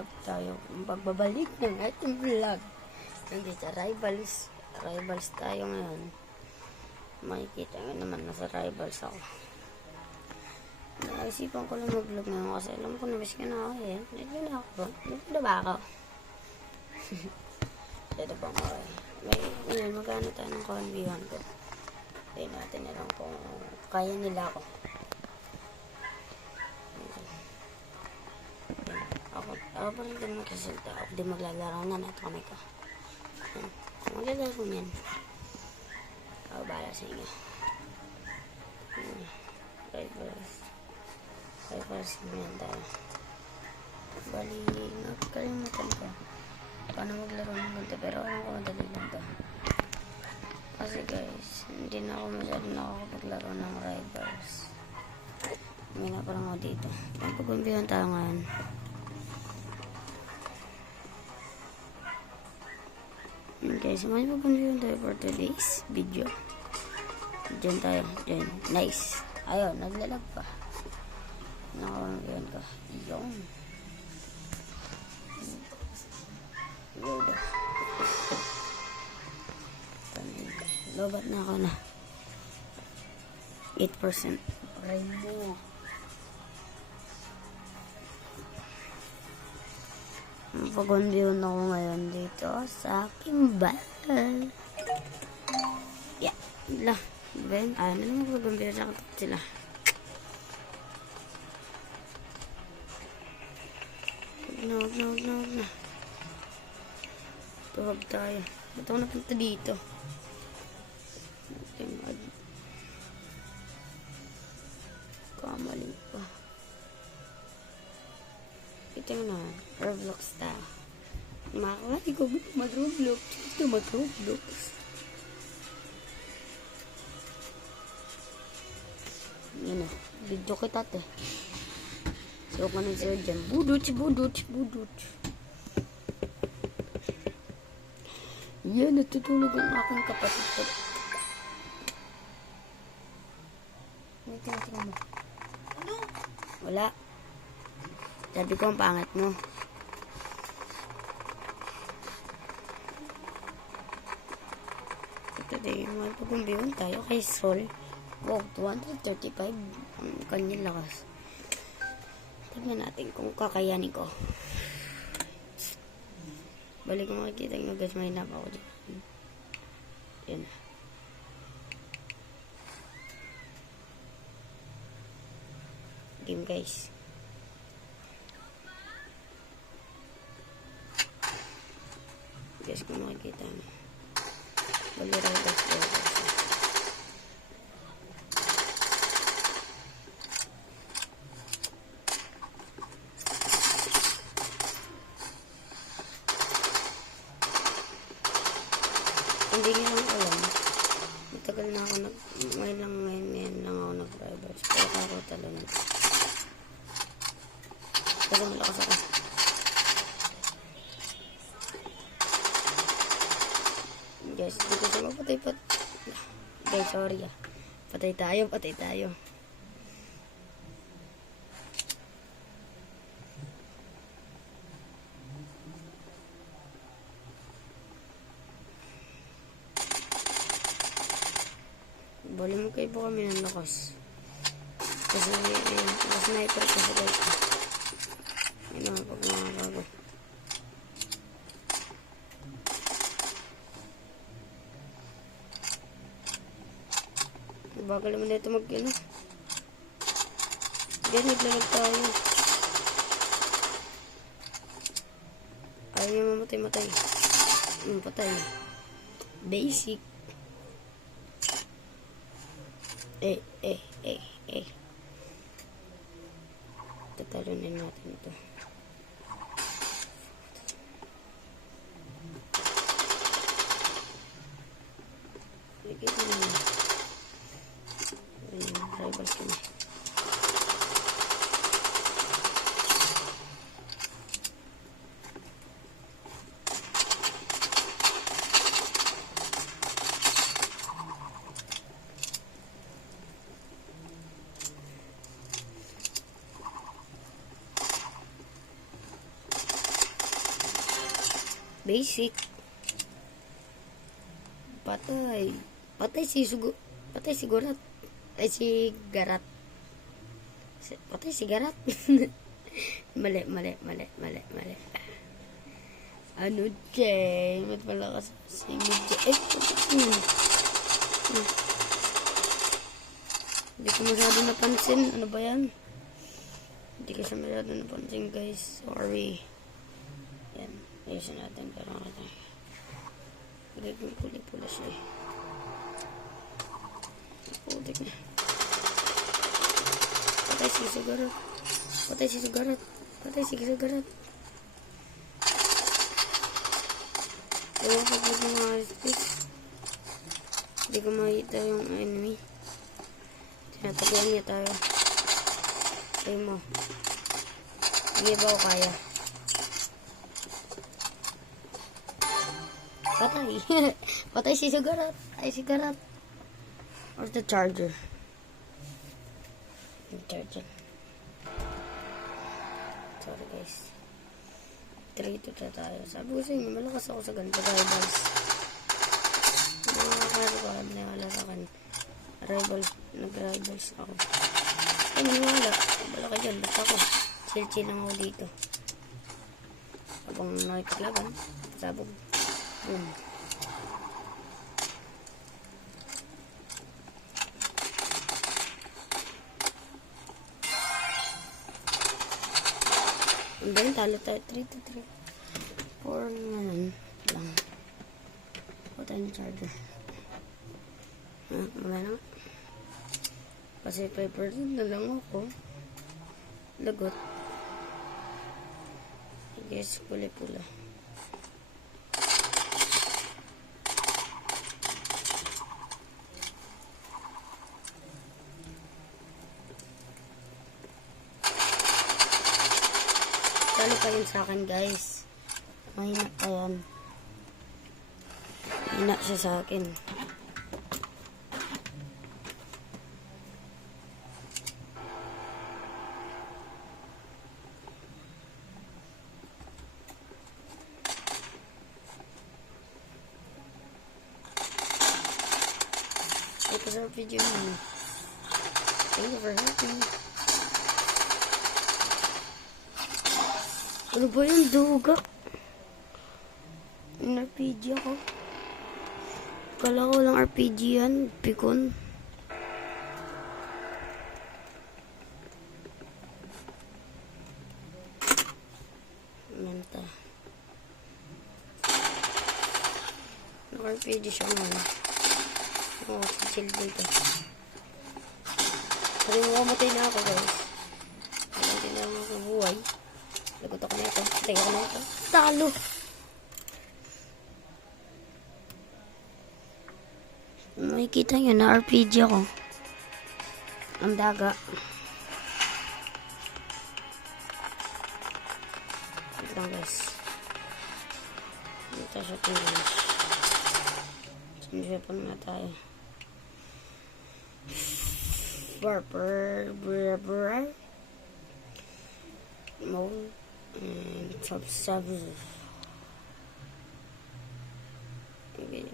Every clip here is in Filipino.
vlog tayo. Pagbabalik ng ating vlog. Nandito, rivals tayo ngayon. Makikita nga naman, nasa rivals ako. Naisipan ko lang mag-vlog ngayon kasi alam ko na miss ka na ako eh. Dito na ako. Dito na ba ako? Dito ba ako eh. Ngayon, magkano tayo ng kawanbihan ko. Tayo natin na lang kung kaya nila ako. Ako pa rin din magsasalta. Ako din maglalaro na nato kami ko. Maglalaro niyan. Ako bahala sa inyo. Rivals naman tayo. Bali, nakalimutan ko. Paano maglaro ng ganito? Pero alam ko madali lang to. Kasi guys, hindi na ako masyado nakakapaglaro ng rivals. May na parang ako dito. Pagpagumpihan tayo ngayon. Guys, may pagpagumpihan tayo for today's video. Diyan tayo. Diyan. Nice. Ayun, naglalag pa. Nakapagumpihan ka. Yun. Good. Lobat na ako na. 8%. Rainbow. Pag-undiyon ako ngayon dito sa aking bahay. Yeah. Wala. Ben, ayaw na naman pag-undiyon sa katot sila. No. Tuhag tayo. Ba't ako napunta dito? Kamali pa. Ito na. Roblox style. Makakati ko mag-Roblox. Ito mag-Roblox. Yan na. Video kita te. So ka na siya dyan. Budut. Yan, natutulog ang aking kapatid. Tingnan mo. Ano? Wala. Sabi ko ang pangit mo. Ito din yung pagkumbiyon tayo kay Sol. Wow, 235. Ang kanyang lakas. Tignan natin kung kakayanin ko. Balik ko makikita nyo guys, may nap ako dyan. Yan. Game guys. Guys, kung makikita nyo. Balirang guys. Hindi nyo lang alam. Matagal na ako ngayon lang ako nag-rivals. Pero ako talaga. Kasi malakas ako. Guys, dito sa mapatay pa. Guys, sorry ah. Patay tayo. Bali mo kayo po kami ng lakas. Kasi sniper kasi guys. Yun naman pag mga bago. Bagal naman dito mag-ano. Ganit lang tayo. Ayaw yung mamatay. Patay. Basic. Tatalunin natin ito. Nakikita naman. Rivals kami. Basic. Patay. Patay si Gurat. Ay, si Garat. Patay si Garat. mali. Ano, Jay? Ba't malakas si Jay? Eh, yun. Hindi ko masyado napansin. Ano ba yan? Hindi ko siya masyado napansin, guys. Sorry. Yan. Ayusin natin. Pero natin. Puli-pula siya eh. Putik na. Patay si Sugarat. Ewan ko po mga space. Hindi ko makita yung enemy. Tinataguan niya tayo. Tayo mo. Hindi ba ako kaya? Patay. Patay si Sugarat. Where's the charger? Yung charger. Sorry guys. 3-2 na tayo. Sabi ko sa inyo, malakas ako sa ganito rivals. Mga karubahan na wala sa akin. Nag-rivals ako. Ay, maniwala. Wala ka dyan. Basta ako. Chill lang ako dito. Habang nakikalaban. Sabog. Boom. And then, talo tayo. 3-3. 4 naman lang. Huwag tayo ng charger. Mamaya na. Kasi 5% na lang ako. Lagot. Yes, pula-pula. Talo pa yun sa akin, guys. Mahina pa yan. Mahina siya sa akin. Ito sa video mo. Thank you for helping. Ano ba yung duga? RPG ako. Kala ko lang RPG yan. Pikon. Manta. Naka-RPG siya ngayon. Oo, chill dito. Kasi makamatay na ako, guys. Makamatay na ako ng buhay. Lagot ako na ito. Patay ako na ito. Talo! Makikita nyo na RPG ako. Ang daga. Ito lang, guys. Dito siya tingin. Sindiya pa na tayo. Barber. Mode. And sub. Okay.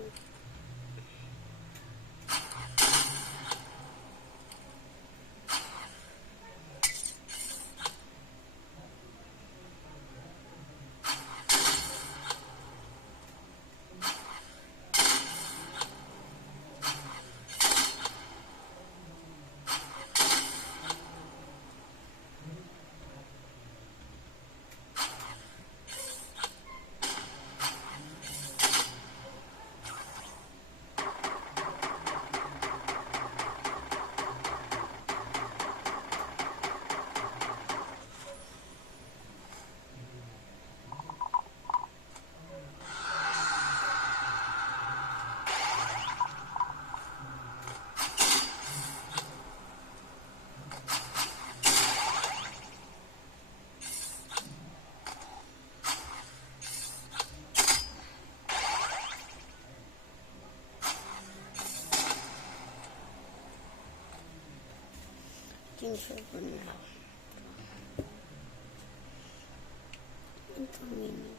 Sure for now. Ito mini.